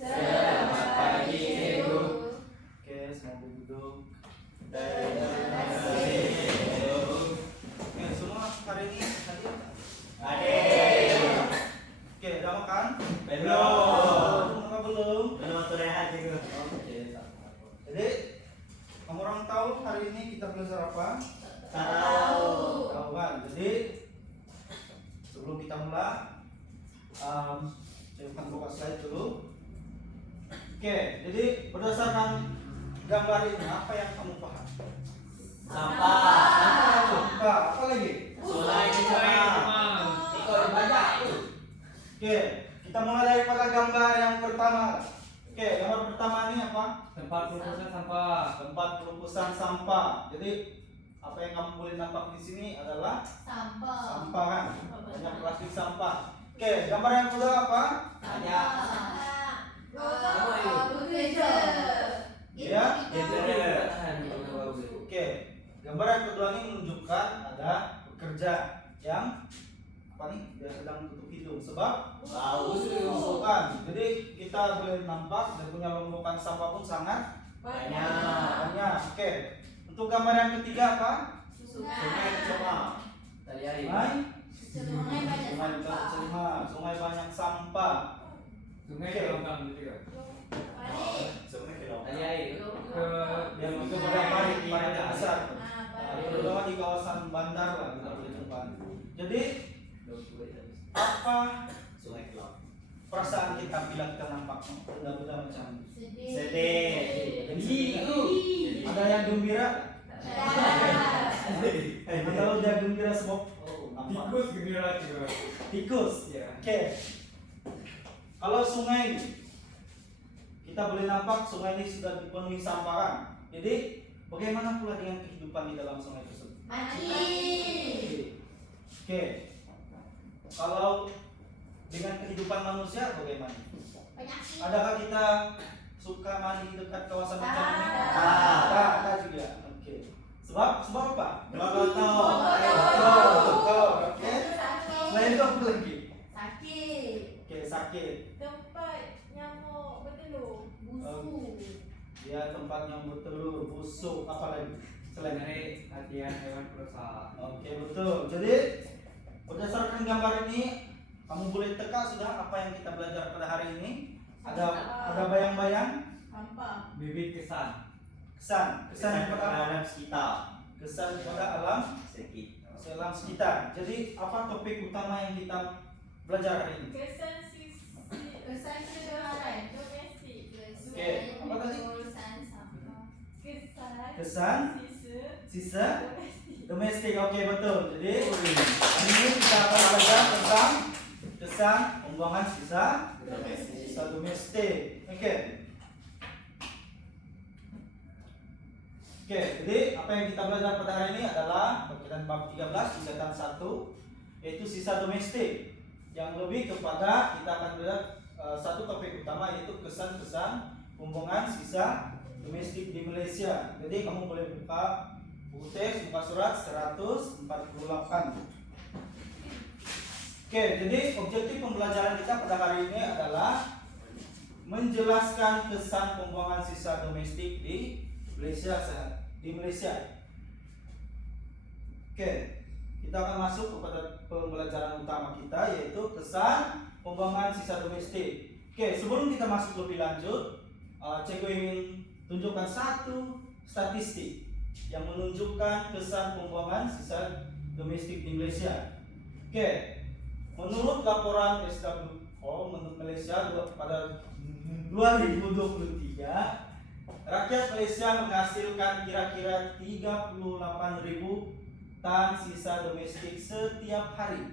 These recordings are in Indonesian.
Selamat pagi, Ibu. Oke, semoga duduk. Oke, semua hari ini hadir? Hadir. Oke, udah makan? Belum. Makan belum? Belum rehat juga. Oke, jadi kamu orang tahu hari ini kita belajar apa? Tahu. Tahu kan? Jadi sebelum kita mulai, saya akan buka slide dulu. Oke, jadi berdasarkan gambar ini apa yang kamu paham? Sampah. Sampah. Apa lagi? Sungai Cemang. Ikut banyak. Oke, kita mulai daripada gambar yang pertama. Oke, gambar pertama ini apa? Tempat pengurusan sampah. Tempat pelumpusan sampah. Jadi apa yang kamu boleh nampak di sini adalah sampah kan? Banyak plastik sampah. Oke, gambar yang kedua apa? Ada. Ya. Gender. Oke, gambar yang kedua ini menunjukkan ada pekerja yang apa nih? Dia sedang tutup hidung sebab Bau. busuk-busukan. Jadi kita boleh nampak dan punya lumpukan sampah pun sangat Banyak. banyak. Oke, untuk gambar yang ketiga apa? Sungai Cemang. Tali air. Sungai banyak sampah. Sungai Kelongkang gitu ya. Tali air. Yang itu parit yang besar. Terutama di kawasan bandar lah kita boleh jumpa. Jadi apa Sungai Kelong. perasaan kita bila kita nampak benda-benda macam ini? Sedih. Jadi ada yang gembira, atau dia gembira sebab nampak Tikus gembira juga. tikus. Ya. Oke. Kalau sungai ini, kita boleh nampak sungai ini sudah dipenuhi sampah kan? Jadi bagaimana pula dengan kehidupan di dalam sungai tersebut? Oke. Kalau dengan kehidupan manusia bagaimana? Adakah kita suka mandi dekat kawasan macam ini? Ada juga. Oke. Sebab apa? Kotor. Kotor. Oke. Selain itu apa lagi? Oke, sakit. Ya, tempat yang bertelur, busuk, apa lagi? Selain Dari latihan hewan perusahaan. Oke, betul. Jadi berdasarkan gambar ini, kamu boleh teka sudah apa yang kita belajar pada hari ini? Ada bayang-bayang, Bibit kesan. kesan yang pertama, Alam sekitar. kesan pada alam sekitar. Jadi apa topik utama yang kita belajar hari ini? Kesan sisa domestik. Oke, betul. Jadi hari ini kita akan belajar tentang kesan pembuangan sisa domestik. Oke. Oke, jadi apa yang kita belajar pada hari ini adalah berkaitan bab 13 tingkatan 1, yaitu sisa domestik. Yang lebih kepada kita akan belajar satu topik utama, yaitu kesan-kesan pembuangan sisa domestik di Malaysia. Jadi kamu boleh buka buku teks, buka surat 148. Oke, jadi objektif pembelajaran kita pada hari ini adalah menjelaskan kesan pembuangan sisa domestik di Malaysia. Oke, kita akan masuk kepada pembelajaran utama kita, yaitu kesan pembuangan sisa domestik. Oke, sebelum kita masuk lebih lanjut, Cikgu ingin tunjukkan satu statistik yang menunjukkan kesan pembuangan sisa domestik di Malaysia. Oke, menurut laporan SWO menurut Malaysia pada 2023, rakyat Malaysia menghasilkan kira-kira 38.000 tan sisa domestik setiap hari.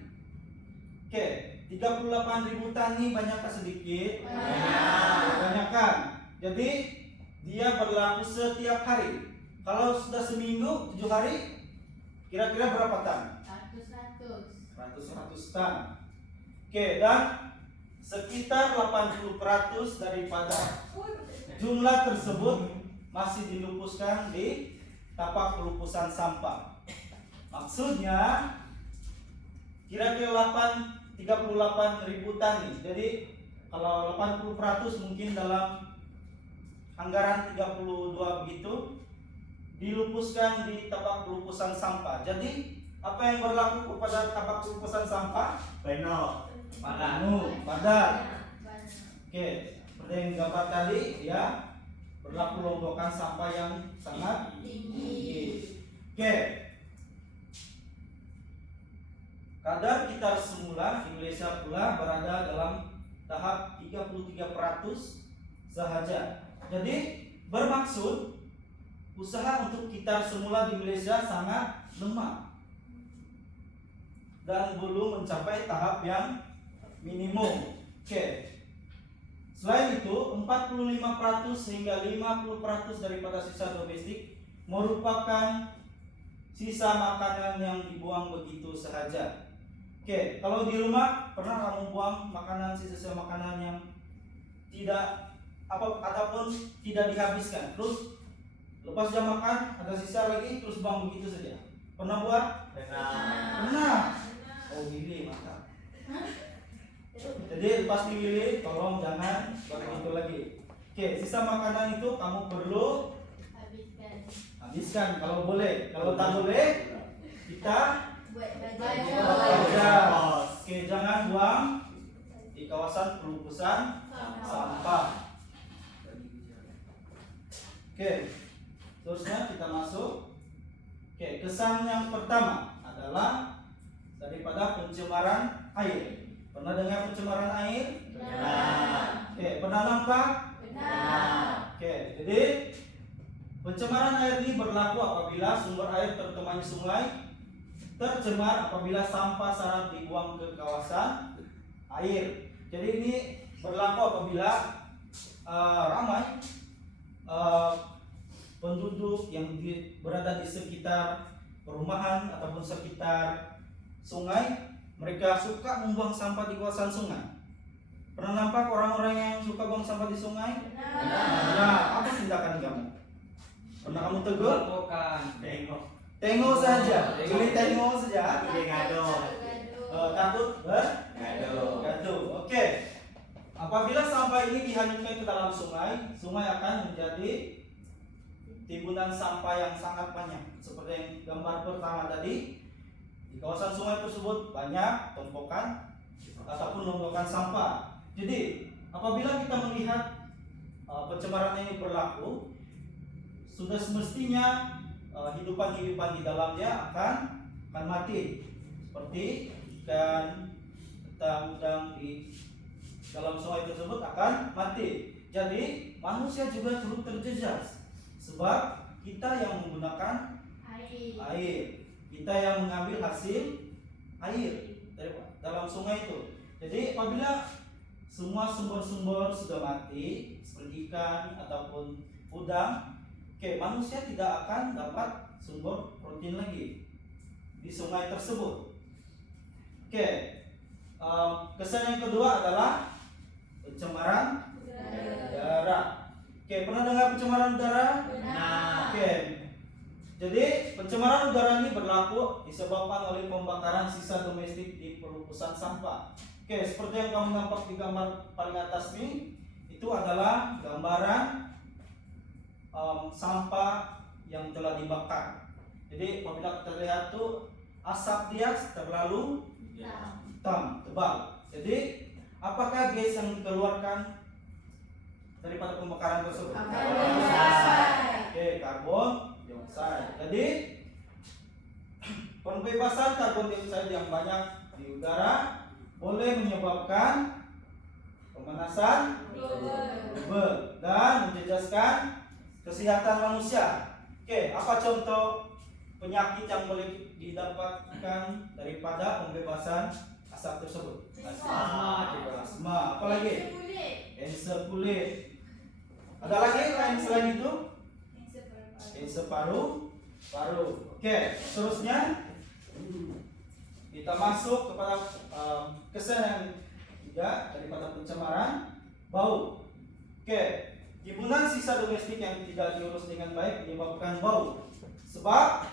Oke, 38.000 tan ini banyak atau sedikit? Banyak kan? Jadi dia berlaku setiap hari. Kalau sudah seminggu 7 hari, kira-kira berapa tan? 100 tan. Oke, dan sekitar 80% daripada jumlah tersebut masih dilupuskan di tapak pelupusan sampah. Maksudnya kira-kira 38.000 tan nih. Jadi kalau 80% mungkin dalam anggaran 32 begitu dilupuskan di tempat pelupusan sampah. Jadi apa yang berlaku kepada tempat pelupusan sampah? Penuh. Padat. Oke, seperti yang gambar tadi ya, berlaku longgokan sampah yang sangat tinggi. Oke. Kadar gitar semula di Malaysia pula berada dalam tahap 33% sahaja. Jadi bermaksud usaha untuk gitar semula di Malaysia sangat lemah dan belum mencapai tahap yang minimum. Oke. Selain itu, 45% hingga 50% daripada sisa domestik merupakan sisa makanan yang dibuang begitu sahaja. Oke, kalau di rumah pernah kamu buang makanan, sisa makanan yang tidak ataupun tidak dihabiskan, terus lepas jam makan ada sisa lagi terus buang begitu saja? Pernah buat? Pernah. Oh, gini mantap. Jadi lepas diwili tolong jangan begitu lagi. Oke, sisa makanan itu kamu perlu habiskan kalau boleh. Kalau tak boleh kita oke, jangan buang di kawasan pelupusan sampah. Oke, terusnya kita masuk. Oke, kesan yang pertama adalah daripada pencemaran air. Pernah dengar pencemaran air? Oke, pernah nampak? Oke, jadi pencemaran air ini berlaku apabila sumber air terutama sungai tercemar apabila sampah syarat dibuang ke kawasan air. Jadi ini berlaku apabila ramai penduduk yang berada di sekitar perumahan ataupun sekitar sungai, mereka suka membuang sampah di kawasan sungai. Pernah nampak orang-orang yang suka buang sampah di sungai? Nah, apa tindakan kamu? Pernah kamu tegur? Bukan. Tengok saja, pilih tengok saja. Takut gaduh. Oke. Apabila sampah ini dihanyutkan ke dalam sungai, sungai akan menjadi timbunan sampah yang sangat banyak. Seperti yang gambar pertama tadi, di kawasan sungai tersebut banyak tumpukan ataupun longgokan sampah. Jadi, apabila kita melihat pencemaran ini berlaku, sudah semestinya hidupan-hidupan di dalamnya akan mati, seperti ikan, udang di dalam sungai tersebut akan mati. Jadi manusia juga turut terjejas sebab kita yang menggunakan air, kita yang mengambil hasil air dari dalam sungai itu. Jadi apabila semua sumber-sumber sudah mati seperti ikan ataupun udang, manusia tidak akan dapat sumber protein lagi di sungai tersebut. Kesan yang kedua adalah pencemaran udara. Pernah dengar pencemaran udara? Jadi pencemaran udara ini berlaku disebabkan oleh pembakaran sisa domestik di pelupusan sampah. Seperti yang kamu nampak di gambar paling atas ini, itu adalah gambaran sampah yang telah dibakar. Jadi apabila kita lihat tuh asap dia terlalu hitam, tebal. Jadi apakah gas yang dikeluarkan daripada pembakaran tersebut? Karbon dioksida. Jadi pembebasan karbon dioksida yang banyak di udara boleh menyebabkan pemanasan global dan menjejaskan kesehatan manusia. Apa contoh penyakit yang boleh didapatkan daripada pembebasan asap tersebut? Asma, apa lagi? Kanser kulit. Ada lagi selain itu? Kanser paru. Seterusnya kita masuk kepada kesan yang ketiga daripada pencemaran bau. Timbunan sisa domestik yang tidak diurus dengan baik menyebabkan bau, sebab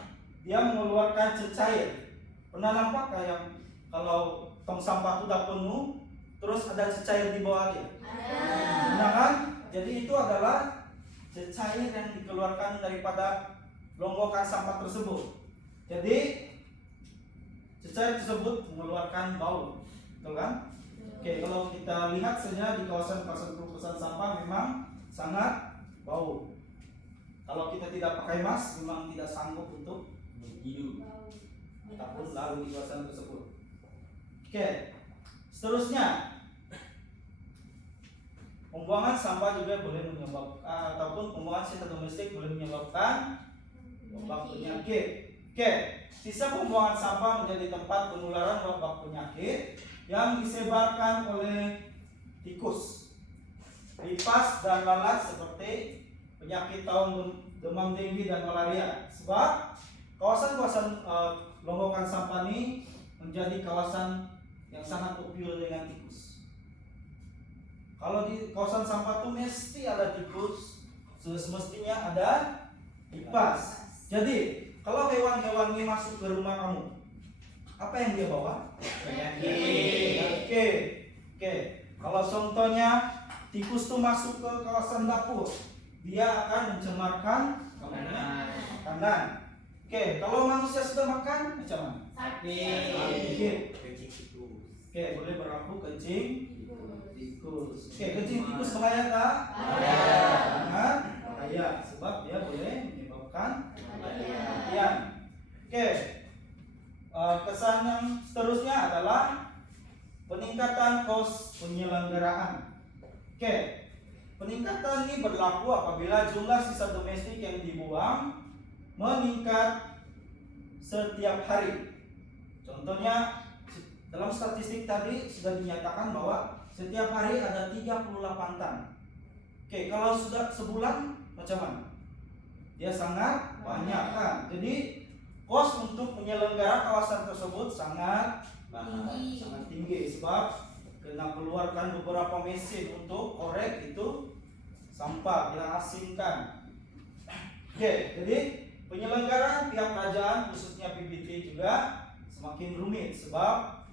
dia mengeluarkan cecair. Pernah nampak yang kalau tong sampah sudah penuh, terus ada cecair di bawahnya? Ada. Benar kan? Jadi itu adalah cecair yang dikeluarkan daripada longgokan sampah tersebut. Jadi cecair tersebut mengeluarkan bau, betul kan? Oke, kalau kita lihat saja di kawasan-kawasan pengukusan sampah memang sangat bau. Kalau kita tidak pakai mask, memang tidak sanggup untuk hidup ataupun lalu di kawasan tersebut. Oke, seterusnya pembuangan sampah juga boleh menyebabkan ataupun pembuangan sisa domestik boleh menyebabkan wabak penyakit. Oke, sisa pembuangan sampah menjadi tempat penularan wabak penyakit yang disebarkan oleh tikus, lipas dan lalat seperti penyakit taun, demam tinggi dan malaria. Sebab kawasan-kawasan longgokan sampah ini menjadi kawasan yang sangat populer dengan tikus. Kalau di kawasan sampah itu mesti ada tikus, semestinya ada lipas. Jadi kalau hewan-hewan ini masuk ke rumah kamu, apa yang dia bawa? Penyakit. Oke. Kalau contohnya tikus itu masuk ke kawasan dapur, dia akan mencemarkan makanan. Oke, kalau manusia sudah makan, macam mana? Sakit. Kencing tikus. Oke, boleh berlaku kencing tikus. Oke, kencing tikus bahaya tak? Sangat bahaya, sebab dia boleh menyebabkan kematian. Oke, kesan yang seterusnya adalah peningkatan kos penyelenggaraan. Oke, peningkatan ini berlaku apabila jumlah sisa domestik yang dibuang meningkat setiap hari. Contohnya dalam statistik tadi sudah dinyatakan bahwa setiap hari ada 38 ton. Oke, kalau sudah sebulan macam mana? Dia sangat banyak kan. Jadi kos untuk penyelenggara kawasan tersebut sangat tinggi sebab kena keluarkan beberapa mesin untuk korek itu sampah kita asingkan. Oke, jadi penyelenggaraan pihak kerajaan khususnya PBT juga semakin rumit sebab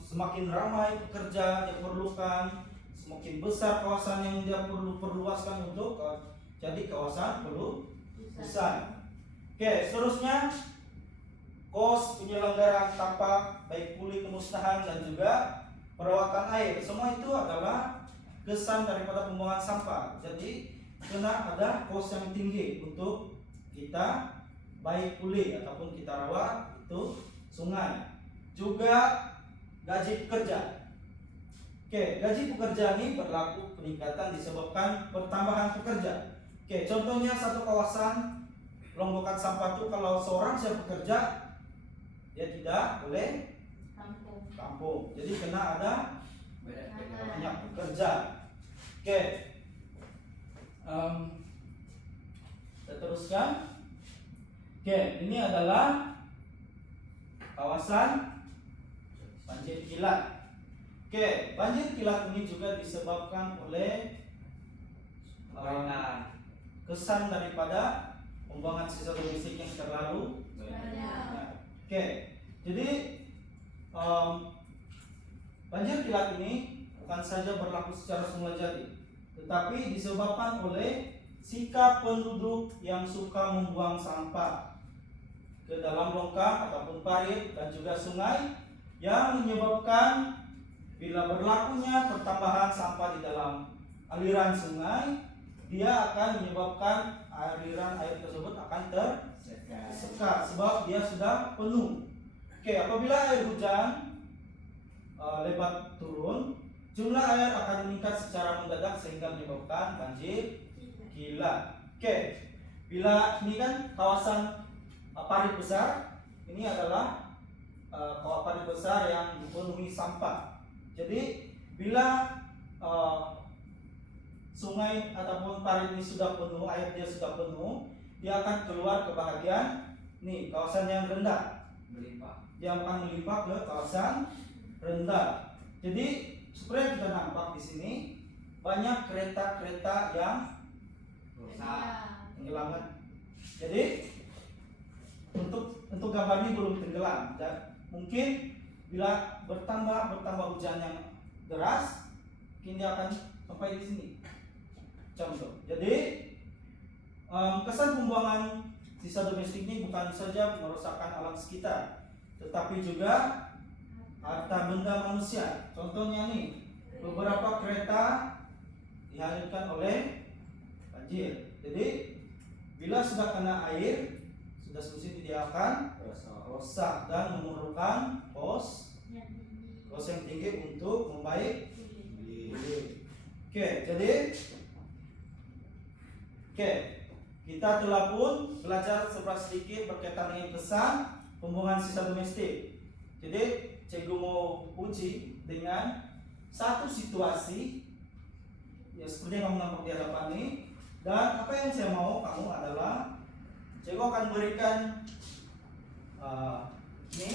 semakin ramai pekerja yang perlukan, semakin besar kawasan yang dia perlu perluaskan untuk jadi kawasan besar. Oke, seterusnya kos penyelenggaraan tapak baik pulih kemusnahan dan juga perawatan air. Semua itu adalah kesan daripada pembuangan sampah. Jadi kena ada kos yang tinggi untuk kita baik pulih ataupun kita rawat itu sungai. Juga gaji pekerja. Oke, gaji pekerja ini berlaku peningkatan disebabkan pertambahan pekerja. Oke, contohnya satu kawasan longgokan sampah itu kalau seorang saya bekerja dia tidak boleh kampung. Jadi kena ada banyak pekerja. Oke, kita teruskan. Oke, ini adalah kawasan banjir kilat. Oke, banjir kilat ini juga disebabkan oleh kesan daripada pembuangan sisa domestik yang terlalu banyak. Oke, jadi banjir kilat ini bukan saja berlaku secara semula jadi, tetapi disebabkan oleh sikap penduduk yang suka membuang sampah ke dalam longkang ataupun parit dan juga sungai yang menyebabkan bila berlakunya pertambahan sampah di dalam aliran sungai, dia akan menyebabkan aliran air tersebut akan tersekat sebab dia sudah penuh. Oke, apabila air hujan lebat turun, jumlah air akan meningkat secara mendadak sehingga menyebabkan banjir kilat. Oke, bila ini kan kawasan parit besar, ini adalah kawasan parit besar yang dipenuhi sampah. Jadi bila sungai ataupun parit ini sudah penuh, air dia sudah penuh, dia akan keluar ke bahagian nih kawasan yang rendah. Dia akan melimpah ke kawasan rendah. Jadi seperti yang kita nampak di sini banyak kereta-kereta yang tenggelam. Jadi untuk gambar ini belum tenggelam. Dan mungkin bila bertambah hujan yang deras, mungkin dia akan sampai di sini. Contoh. Jadi kesan pembuangan sisa domestik ini bukan saja merusakkan alam sekitar, tetapi juga harta benda manusia. Contohnya nih, beberapa kereta dihanyutkan oleh banjir. Jadi bila sudah kena air, sudah semestinya dia akan rusak dan memerlukan pos yang tinggi untuk membaik. Jadi kita telah pun belajar sedikit berkaitan dengan kesan pembuangan sisa domestik. Jadi cikgu mau uji dengan satu situasi ya seperti yang kamu nampak di hadapan ini, dan apa yang saya mau kamu adalah cikgu akan berikan ini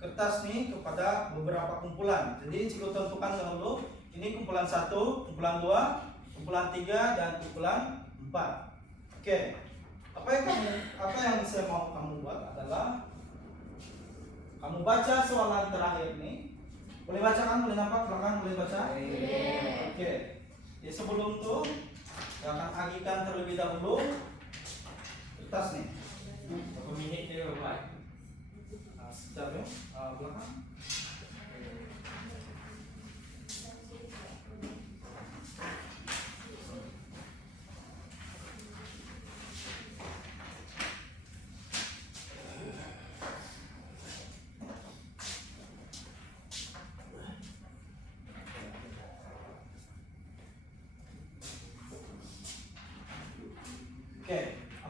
kertas nih kepada beberapa kumpulan. Jadi cikgu tentukan dahulu ini kumpulan 1, kumpulan 2, kumpulan 3 dan kumpulan 4. Apa yang saya mau kamu buat adalah kamu baca soalan terakhir nih. Boleh baca kan? Boleh nampak belakang? Boleh baca? Ya sebelum itu saya akan agihkan terlebih dahulu kertas nih. Berapa minit dia buat? Sebentar ya, belakang.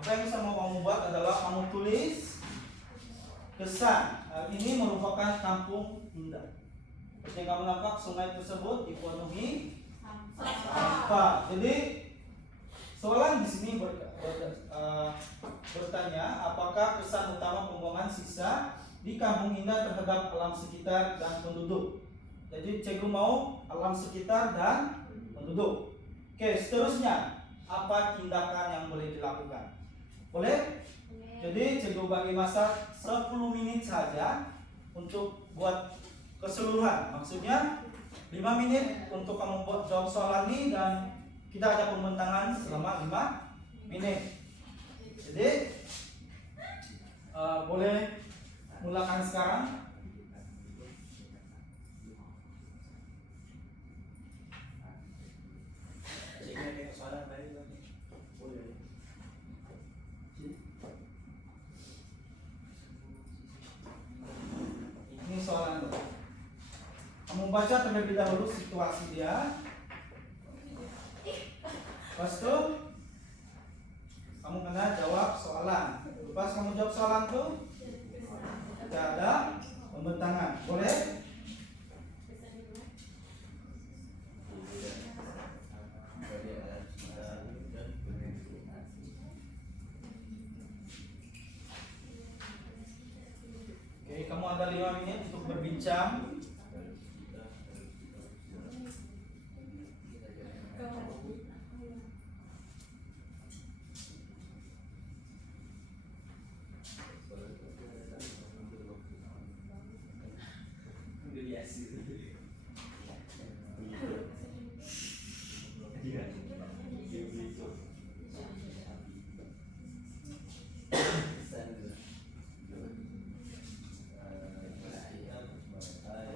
Apa yang saya mau kamu buat adalah kamu tulis kesan. Ini merupakan kampung indah. Seperti kamu nampak sungai tersebut dipenuhi sampah. Jadi soalan di sini bertanya, apakah kesan utama pembuangan sisa di kampung indah terhadap alam sekitar dan penduduk? Jadi cikgu mau alam sekitar dan penduduk. Seterusnya, apa tindakan yang boleh dilakukan? Boleh? Jadi cikgu bagi masa 10 menit saja untuk buat keseluruhan. Maksudnya 5 menit untuk kamu buat jawab soalan ini, dan kita ada pembentangan selama 5 menit. Jadi boleh mulakan sekarang. Soalan lain lagi. Boleh. Ini soalan dulu. Kamu baca terlebih dahulu situasi dia. Lepas itu kamu kena jawab soalan. Lepas kamu jawab soalan tuh, kita ada pembentangan. Boleh? Oke, kamu ada 5 menit untuk berbincang.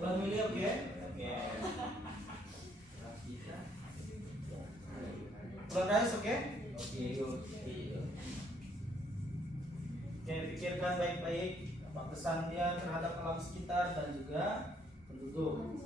Ulang dulu ya, oke? Ulang guys, oke? Oke, pikirkan baik-baik apa kesan dia terhadap alam sekitar dan juga penduduk.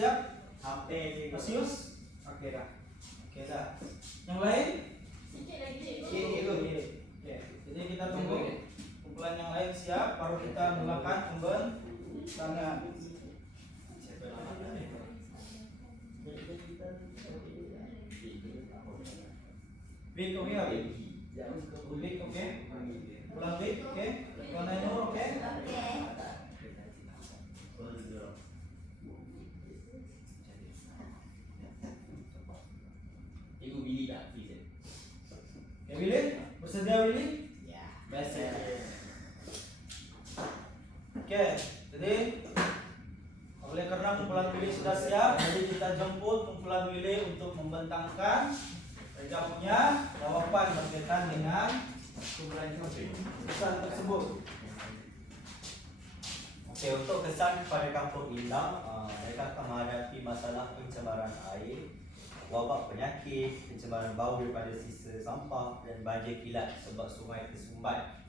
siap? Hampir. Masius? Oke dah. Oke dah. Yang lain? Sikit lagi cikgu. Oke. Jadi kita tunggu kumpulan yang lain siap, baru kita mulakan pembentangan. Big oke ya? Big oke? Pulang big oke? Pulang Ainur oke? Oke. Cikgu Billy tak? Please. Oke Willy? Bersedia Willy? Ya. Biasa. Oke, jadi oleh karena kumpulan Willy sudah siap, jadi kita jemput kumpulan Willy untuk membentangkan mereka punya jawaban berkaitan dengan kesan tersebut. Oke, untuk kesan pada Kampung Indah, mereka akan menghadapi masalah pencemaran air, wabak penyakit, pencemaran bau daripada sisa sampah dan banjir kilat sebab sungai tersumbat.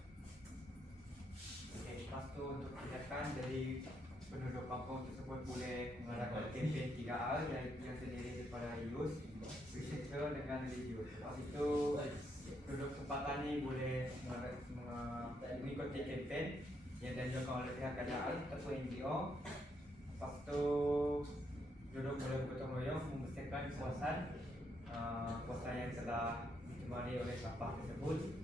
Oke, lepas tu untuk tindakan dari penduduk kampung tersebut boleh mengadakan kempen 3R yang terdiri daripada religius, recycle dengan religius. Lepas itu penduduk tempatan ni boleh mengikuti kempen yang dianjurkan oleh pihak kerajaan ataupun NGO. Lepas tu penduduk boleh bergotong royong membersihkan kawasan yang telah dicemari oleh sampah tersebut.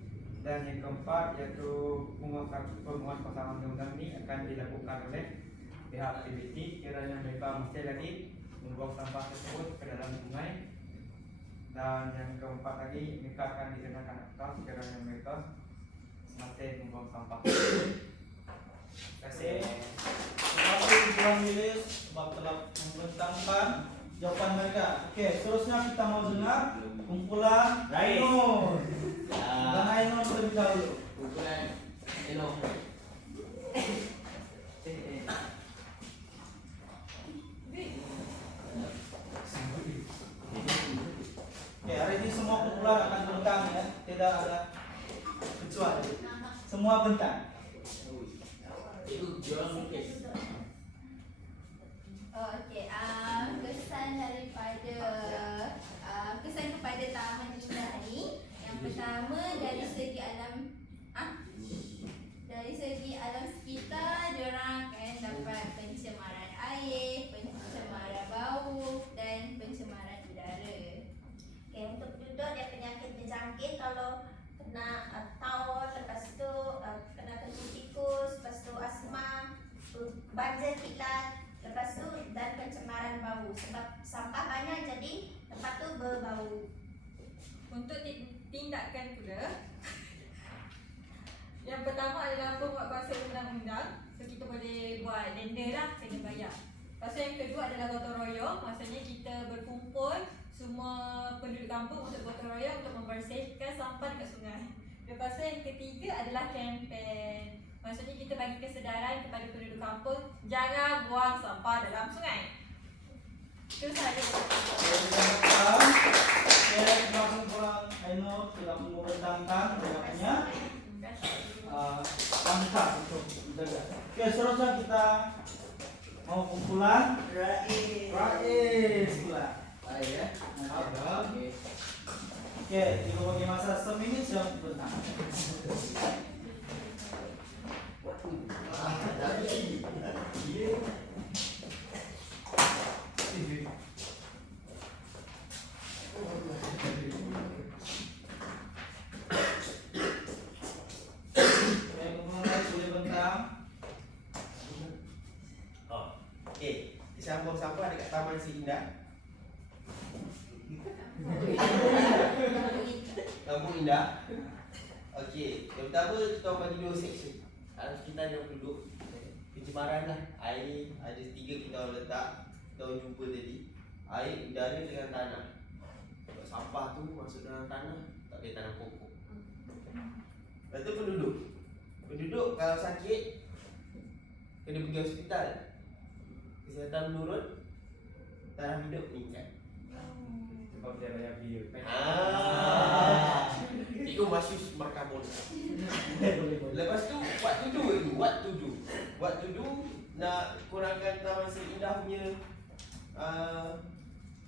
Dan yang keempat iaitu penguat pasangan undang-undang ini akan dilakukan oleh pihak aktiviti kiranya mereka mesti lagi membuang sampah tersebut ke dalam sungai. Dan yang keempat lagi mereka akan dikenakan akta kiranya mereka masih membuang sampah. Terima kasih. Terima kasih kumpulan Willy sebab telah membentangkan jawaban mereka. Oke, seterusnya kita mau dengar kumpulan Ainur. Dan Ainur terlebih dahulu. Kumpulan Eno. Oke, hari ini semua kumpulan akan bentang ya, tidak ada kecuali. Semua bentang. Cikgu jual mungkin. Okey, kesan kepada Taman Indah ni, yang pertama dari segi alam sekitar, diorang akan dapat pencemaran air, pencemaran bau dan pencemaran udara. Okay, untuk penduduk dia penyakit berjangkit kalau kena taun, lepas tu kena kencing tikus, lepas tu asma, banjir kilat, lepas tu dan pencemaran bau sebab sampah banyak jadi tempat tu berbau. Untuk tindakan pula, yang pertama adalah pembuat bahasa undang-undang. So kita boleh buat denda lah, kena bayar. Lepas tu yang kedua adalah gotong royong. Maksudnya kita berkumpul semua penduduk kampung untuk gotong royong untuk membersihkan sampah dekat sungai. Lepas tu yang ketiga adalah kempen. Maksudnya kita bagi kesedaran kepada penduduk kampung, jangan buang sampah dalam sungai. Itu sahaja. Terima kasih kumpulan Ainur telah membentangkan mereka punya langkah untuk menjaga. Oke, seterusnya kita mau kumpulan Rais pula. Baik ya. Okey. Oke, di berbagai masa seminggu siap bentang. Okey, disambung sampah dekat Taman Si Indah. Kampung Indah. Okey, yang pertama kita orang bagi dua section. Dalam sekitar yang penduduk pencemaran lah. Air ni ada tiga kita orang letak. Kita orang jumpa tadi. Air, udara dengan tanah. Sebab sampah tu masuk dalam tanah, tak boleh tanam pokok. Lepas tu penduduk. Penduduk kalau sakit kena pergi hospital. Kesihatan menurun, taraf hidup meningkat. Sebab dia banyak bil. Itu masih markabon. Lepas tu what to do nak kurangkan Taman Si Indah punya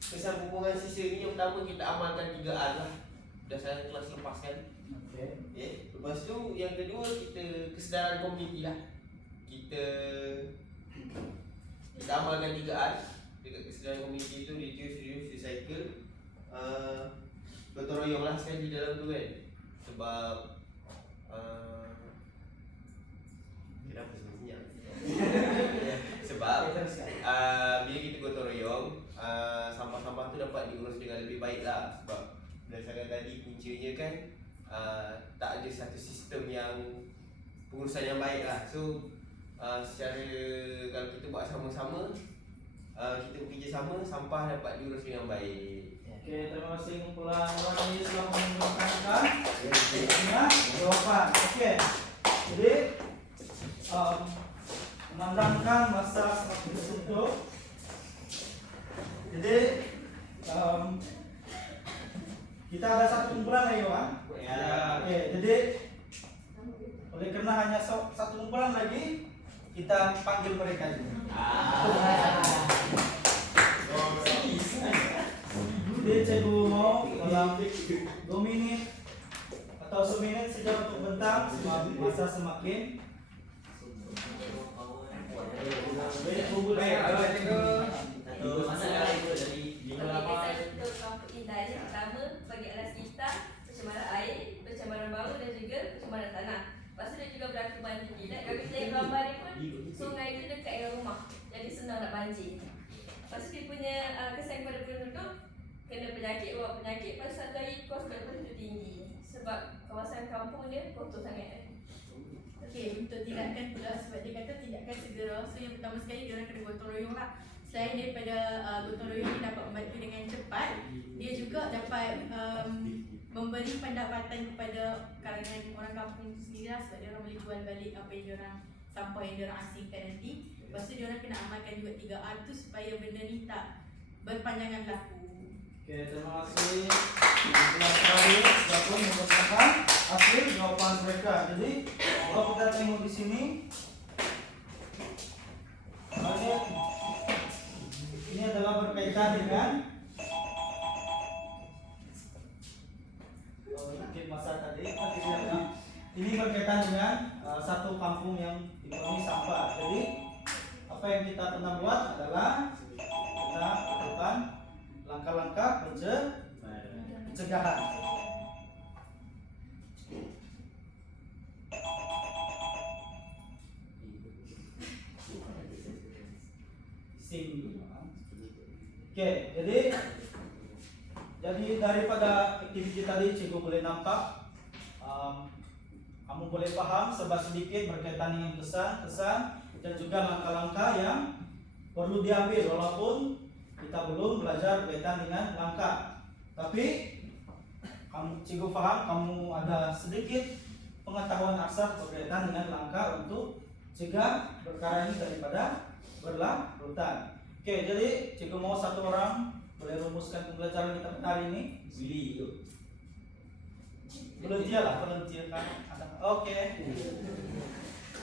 kesan pembuangan sisa ni yang pertama kita amalkan 3R lah. Berdasarkan kelas lepas kan. Okay. Lepas tu yang kedua kita kesedaran komuniti lah. Kita amalkan 3R. Dekat kesedaran komuniti tu reduce, recycle. Gotong royong lah sekali dalam tu kan. Sebab kenapa sebenarnya? Sebab bila kita gotong royong, sampah-sampah tu dapat diurus dengan lebih baik lah. Sebab berdasarkan tadi puncanya kan tak ada satu sistem yang pengurusan yang baik lah. So secara kalau kita buat sama-sama, kita bekerjasama, sampah dapat diurus dengan baik. Oke, terima kasih kumpulan orang ini telah menyampaikan jawaban. Oke, jadi memandangkan masa semakin tertutup. Jadi kita ada satu kumpulan lagi, Wan. Ya. Oke, jadi oleh karena hanya satu kumpulan lagi, kita panggil mereka juga. Jadi cikgu mau dalam 2 menit atau semenit saja untuk bentang, masa semakin Itu mana itu dari Okey, 58. untuk kampung indah ni pertama bagi alas kita pencemaran air, pencemaran bau dan juga pencemaran tanah. Lepas tu dia juga berlaku banjir kilat. Kalau kita tengok gambar ni pun sungai tu dekat dengan rumah. Jadi senang nak banjir. Lepas tu dia punya kesan kepada penduduk kena penyakit, bawa penyakit. Lepas tu satu lagi kos penduduk tinggi. Sebab kawasan kampung dia kotor sangat. Okey, untuk tindakan pula sebab dia kata tindakan segera. So yang pertama sekali dia orang kena gotong royong lah. Selain daripada gotong royong ni dapat membantu dengan cepat, dia juga dapat memberi pendapatan kepada kalangan orang kampung itu sendiri lah. Sebab dia orang boleh jual balik apa yang dia orang sampah yang dia orang asingkan nanti. Lepas tu dia orang kena amalkan juga 3R tu supaya benda ni tak berpanjangan berlaku. Oke, terima kasih. Kumpulan terakhir sudah pun membacakan hasil jawaban mereka. Jadi kalau kita tengok di sini, ini adalah berkaitan dengan masa tadi. Ini berkaitan dengan satu kampung yang dipenuhi sampah. Jadi apa yang kita pernah buat adalah kita lakukan langkah-langkah pencegahan. Oke, jadi daripada aktiviti tadi cikgu boleh nampak, kamu boleh paham sebab sedikit berkaitan dengan kesan dan juga langkah-langkah yang perlu diambil walaupun kita belum belajar berkaitan dengan langkah. Tapi cikgu paham kamu ada sedikit pengetahuan asal berkaitan dengan langkah untuk cegah perkara ini daripada berlarut. Oke, jadi cikgu mau satu orang boleh rumuskan pembelajaran kita pada hari ini. Willy itu. Volunteer lah, volunteer kan. Oke.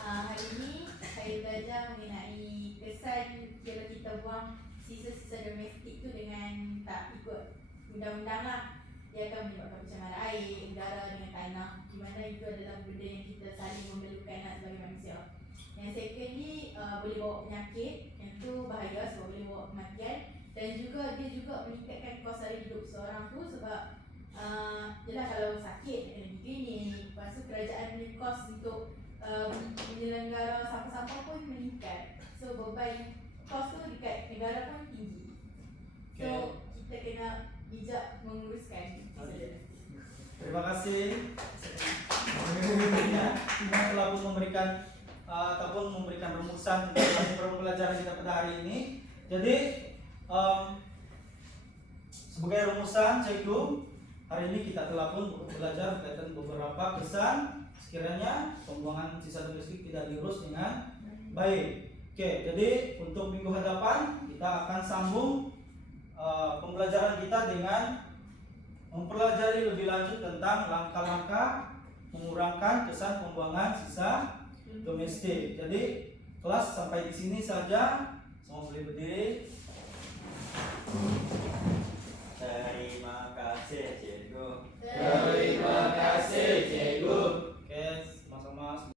Hari ini saya belajar mengenai kesan kalau kita buang sisa-sisa domestik tu dengan tak ikut undang-undang lah. Dia akan menyebabkan pencemaran air, udara dengan tanah, di mana itu adalah benda yang kita saling memerlukan lah sebagai manusia. Yang second ni boleh bawa penyakit, yang tu bahaya sebab boleh bawa kematian. Dan juga dia juga meningkatkan kos sara hidup seorang tu sebab jelah kalau sakit dia kena pergi klinik. Lepas tu kerajaan punya kos untuk menyelenggara sampah-sampah pun meningkat. So beban kos tu dekat negara pun tinggi. So kita kena bijak menguruskan. Terima kasih. Kita telah pun memberikan ataupun memberikan rumusan dari pembelajaran kita pada hari ini. Jadi sebagai rumusan cikgu, hari ini kita telah pun belajar berkaitan beberapa kesan sekiranya pembuangan sisa domestik tidak diurus dengan baik. Oke, jadi untuk minggu hadapan kita akan sambung pembelajaran kita dengan mempelajari lebih lanjut tentang langkah-langkah mengurangkan kesan pembuangan sisa domestik. Jadi kelas sampai di sini saja. Semua boleh